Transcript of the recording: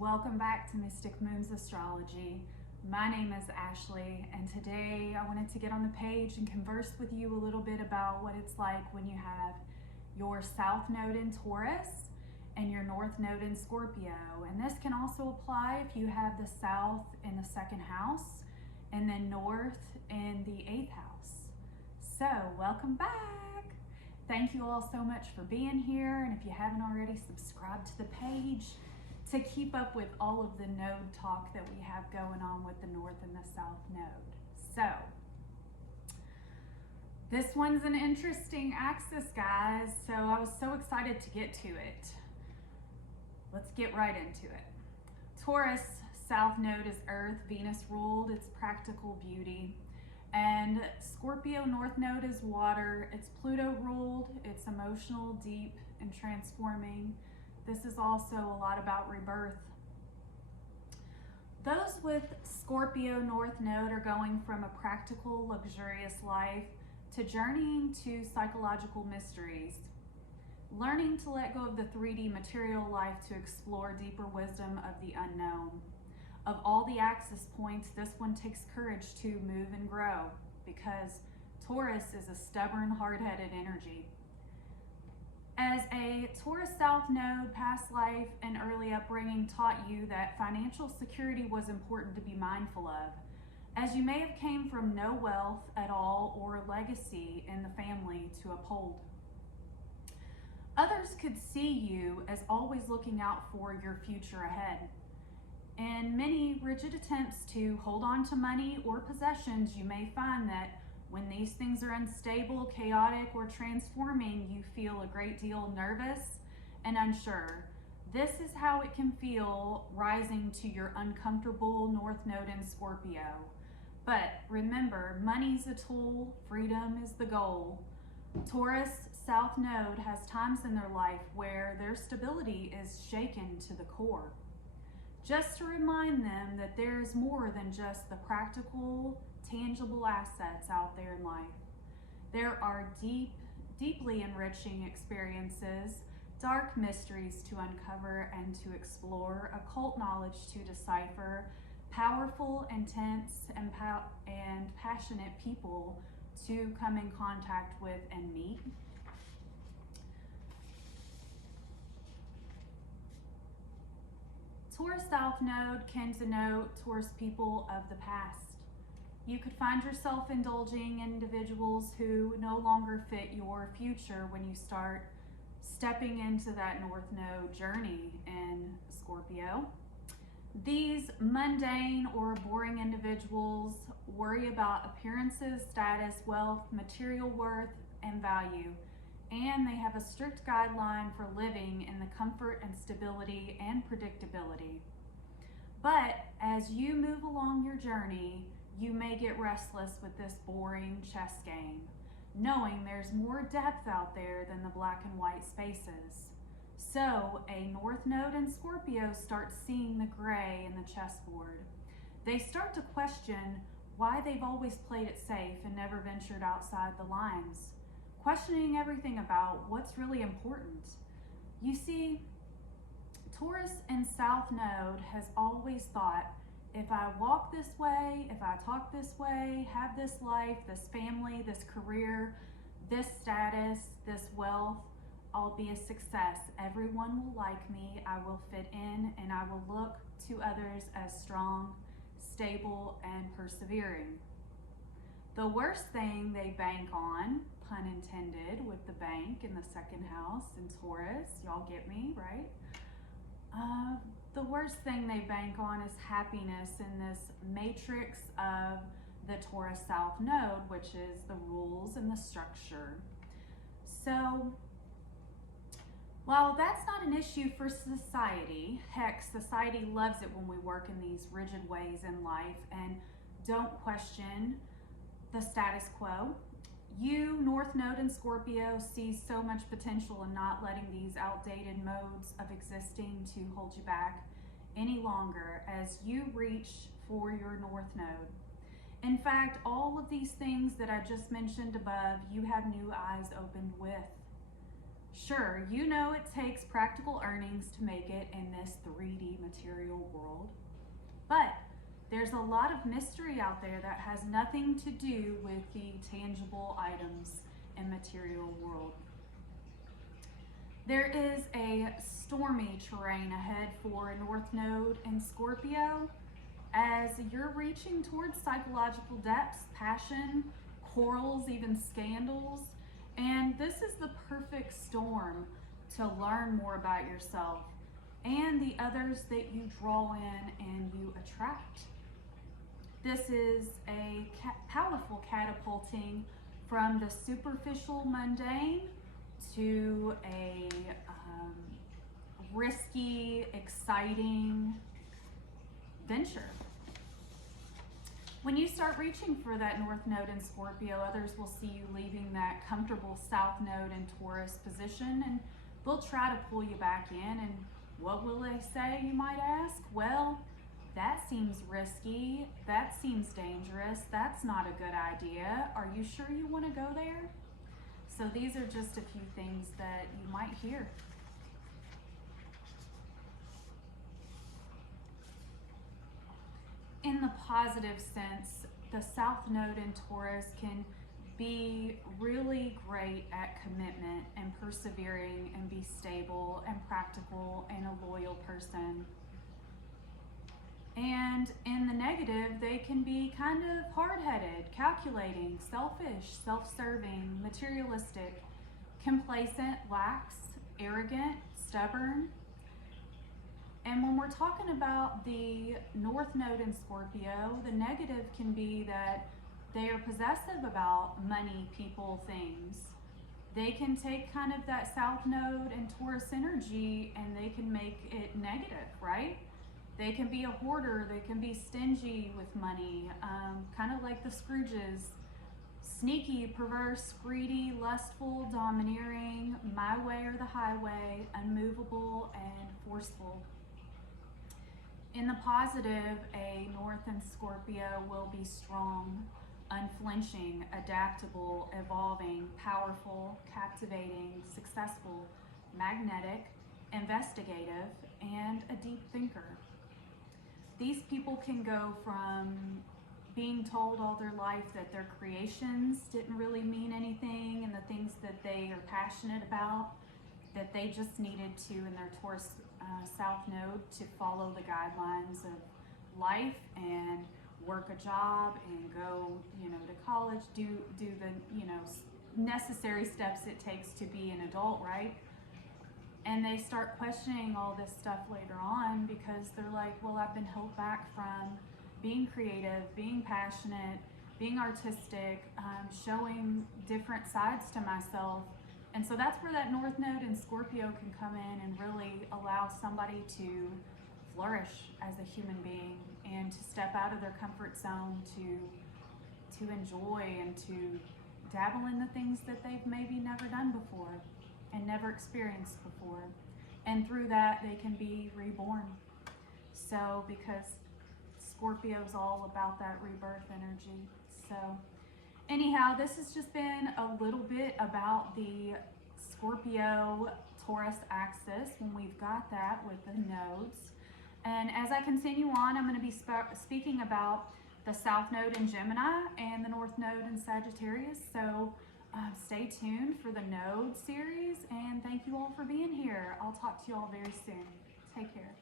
welcome back to Mystic Moon's Astrology. My name is Ashley, and today I wanted to get on the page and converse with you a little bit about what it's like when you have your South Node in Taurus and your North Node in Scorpio. And this can also apply if you have the South in the second house and then North in the 8th house. So, welcome back! Thank you all so much for being here, and if you haven't already, subscribe to the page to keep up with all of the node talk that we have going on with the North and the South Node. So, this one's an interesting axis, guys, so I was so excited to get to it. Let's get right into it. Taurus, South Node is Earth, Venus ruled, it's practical beauty. And Scorpio North Node is water, it's Pluto ruled, it's emotional, deep, and transforming. This is also a lot about rebirth. Those with Scorpio North Node are going from a practical, luxurious life to journeying to psychological mysteries. Learning to let go of the 3D material life to explore deeper wisdom of the unknown. Of all the axis points, this one takes courage to move and grow because Taurus is a stubborn, hard-headed energy. As a Taurus South Node, past life and early upbringing taught you that financial security was important to be mindful of, as you may have came from no wealth at all or legacy in the family to uphold. Others could see you as always looking out for your future ahead. In many rigid attempts to hold on to money or possessions, you may find that when these things are unstable, chaotic, or transforming, you feel a great deal nervous and unsure. This is how it can feel rising to your uncomfortable North Node in Scorpio. But remember, money's a tool, freedom is the goal. Taurus South Node has times in their life where their stability is shaken to the core. Just to remind them that there's more than just the practical, tangible assets out there in life. There are deeply enriching experiences, dark mysteries to uncover and to explore, occult knowledge to decipher, powerful, intense, and passionate people to come in contact with and meet. Taurus South Node can denote Taurus people of the past. You could find yourself indulging in individuals who no longer fit your future when you start stepping into that North Node journey in Scorpio. These mundane or boring individuals worry about appearances, status, wealth, material worth, and value. And they have a strict guideline for living in the comfort and stability and predictability. But as you move along your journey, you may get restless with this boring chess game, knowing there's more depth out there than the black and white spaces. So a North Node in Scorpio starts seeing the gray in the chessboard. They start to question why they've always played it safe and never ventured outside the lines. Questioning everything about what's really important. You see, Taurus and South Node has always thought, if I walk this way, if I talk this way, have this life, this family, this career, this status, this wealth, I'll be a success. Everyone will like me, I will fit in, and I will look to others as strong, stable, and persevering. The worst thing they bank on, pun intended, with the bank in the second house in Taurus, y'all get me, right? The worst thing they bank on is happiness in this matrix of the Taurus South Node, which is the rules and the structure. So, while that's not an issue for society, heck, society loves it when we work in these rigid ways in life and don't question the status quo. You, North Node in Scorpio, see so much potential in not letting these outdated modes of existing to hold you back any longer as you reach for your North Node. In fact, all of these things that I just mentioned above, you have new eyes opened with. Sure, you know it takes practical earnings to make it in this 3D material world, but there's a lot of mystery out there that has nothing to do with the tangible items in material world. There is a stormy terrain ahead for North Node in Scorpio as you're reaching towards psychological depths, passion, quarrels, even scandals. And this is the perfect storm to learn more about yourself and the others that you draw in and you attract. This is a powerful catapulting from the superficial mundane to a risky, exciting venture. When you start reaching for that North Node in Scorpio, others will see you leaving that comfortable South Node in Taurus position, and they'll try to pull you back in. And what will they say, you might ask? Well, that seems risky, that seems dangerous, that's not a good idea. Are you sure you want to go there? So these are just a few things that you might hear. In the positive sense, the South Node in Taurus can be really great at commitment and persevering and be stable and practical and a loyal person. And in the negative, they can be kind of hard-headed, calculating, selfish, self-serving, materialistic, complacent, lax, arrogant, stubborn. And when we're talking about the North Node in Scorpio, the negative can be that they are possessive about money, people, things. They can take kind of that South Node and Taurus energy and they can make it negative, right? They can be a hoarder, they can be stingy with money, kind of like the Scrooges. Sneaky, perverse, greedy, lustful, domineering, my way or the highway, unmovable, and forceful. In the positive, a North in Scorpio will be strong, unflinching, adaptable, evolving, powerful, captivating, successful, magnetic, investigative, and a deep thinker. These people can go from being told all their life that their creations didn't really mean anything and the things that they are passionate about, that they just needed to, in their Taurus South Node, to follow the guidelines of life and work a job and go, to college, do the, necessary steps it takes to be an adult, right? And they start questioning all this stuff later on because they're like, well, I've been held back from being creative, being passionate, being artistic, showing different sides to myself. And so that's where that North Node in Scorpio can come in and really allow somebody to flourish as a human being and to step out of their comfort zone to enjoy and to dabble in the things that they've maybe never done before and never experienced before. And through that, they can be reborn. So because Scorpio's all about that rebirth energy. So anyhow, this has just been a little bit about the Scorpio Taurus axis when we've got that with the nodes. And as I continue on, I'm going to be speaking about the South Node in Gemini and the North Node in Sagittarius. So stay tuned for the node series, and thank you all for being here. I'll talk to you all very soon. Take care.